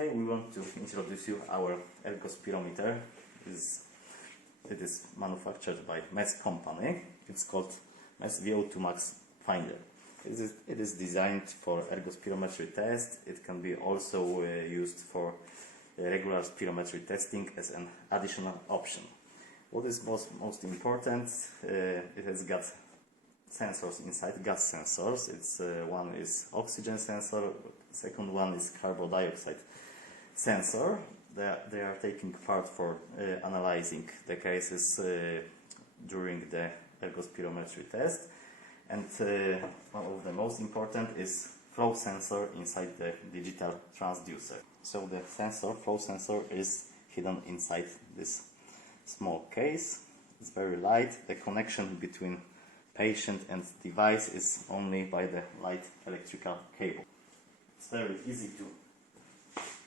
Today we want to introduce you our ergospirometer. It is manufactured by MES company. It's called MES VO2 Max Finder. It is designed for ergospirometry test. It can be also used for regular spirometry testing as an additional option. What is most important, it has got sensors inside, gas sensors. One is oxygen sensor, second one is carbon dioxide sensor. They are taking part for analyzing the cases during the ergospirometry test. And one of the most important is flow sensor inside the digital transducer. So the flow sensor is hidden inside this small case. It's very light. The connection between patient and device is only by the light electrical cable. It's very easy to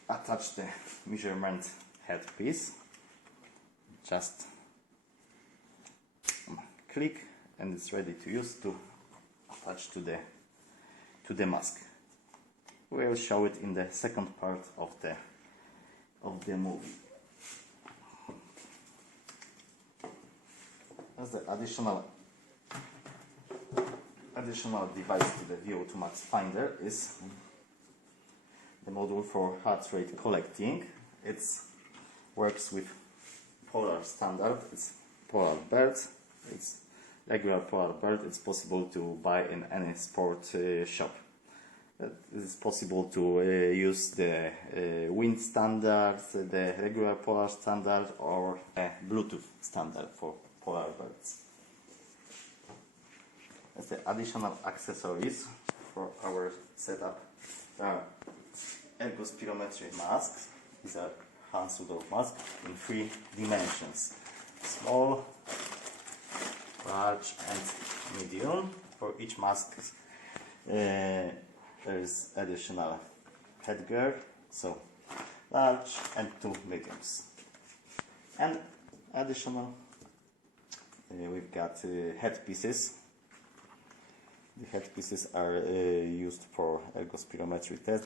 attach the measurement headpiece. Just click and it's ready to use to attach to the mask. We will show it in the second part of the movie. As the additional device to the VO2 Max Finder is the module for heart rate collecting. It works with polar standard. It's polar belt. It's regular polar belt. It's possible to buy in any sport shop. It is possible to use the wind standard, the regular polar standard, or a Bluetooth standard for polar belts. As the additional accessories for our setup are ergospirometry masks. These are Hans Rudolph masks in 3 dimensions: small, large and medium. For each mask there is additional headgear, so large and 2 mediums. And additional we've got headpieces. The headpieces are used for ergospirometry test.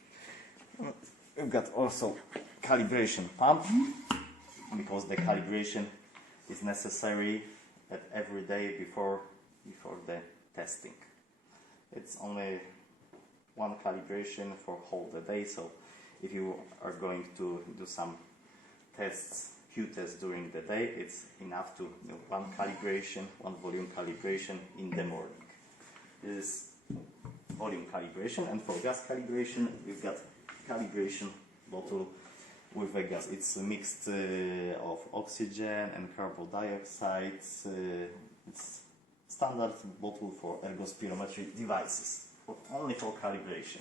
We've got also calibration pump, because the calibration is necessary at every day before the testing. It's only one calibration for whole the day, so if you are going to do some tests, few tests during the day, it's enough to do one volume calibration in the morning. This is volume calibration, and for gas calibration we've got calibration bottle with a gas. It's a mix of oxygen and carbon dioxide. It's standard bottle for ergospirometry devices, only for calibration.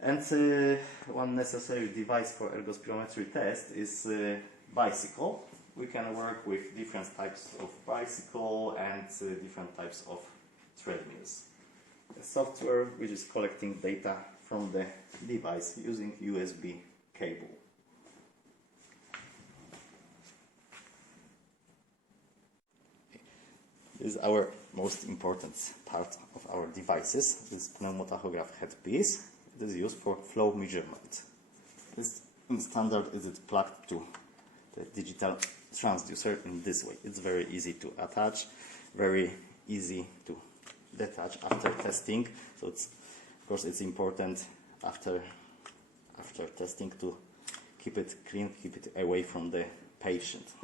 And one necessary device for ergospirometry test is bicycle. We can work with different types of bicycle and different types of treadmills. A software which is collecting data from the device using USB cable. This is our most important part of our devices. This pneumotachograph headpiece. It is used for flow measurement. This in standard is plugged to the digital transducer in this way. It's very easy to attach, very easy to detach after testing. So of course it's important after testing to keep it clean, keep it away from the patient.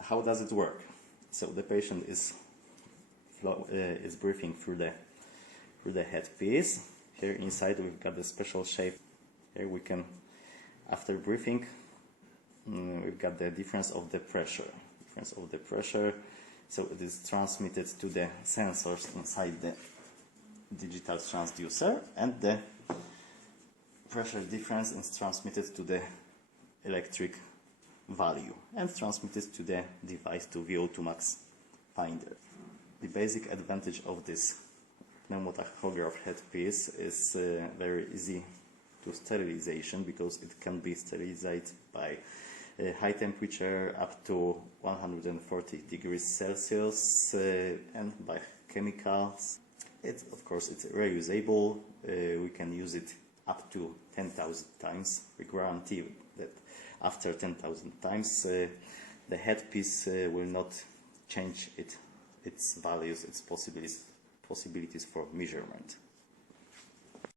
How does it work? So the patient is breathing through the headpiece. Here inside we've got the special shape. Here we can, after breathing, we've got the difference of the pressure. So it is transmitted to the sensors inside the digital transducer, and the pressure difference is transmitted to the electric value and transmitted to the device, to VO2 Max Finder. The basic advantage of this pneumotachograph headpiece is very easy to sterilization, because it can be sterilized by high temperature up to 140 degrees Celsius and by chemicals. Of course it's reusable. We can use it up up to 10,000 times. We guarantee that after 10,000 times the headpiece will not change its values, its possibilities for measurement.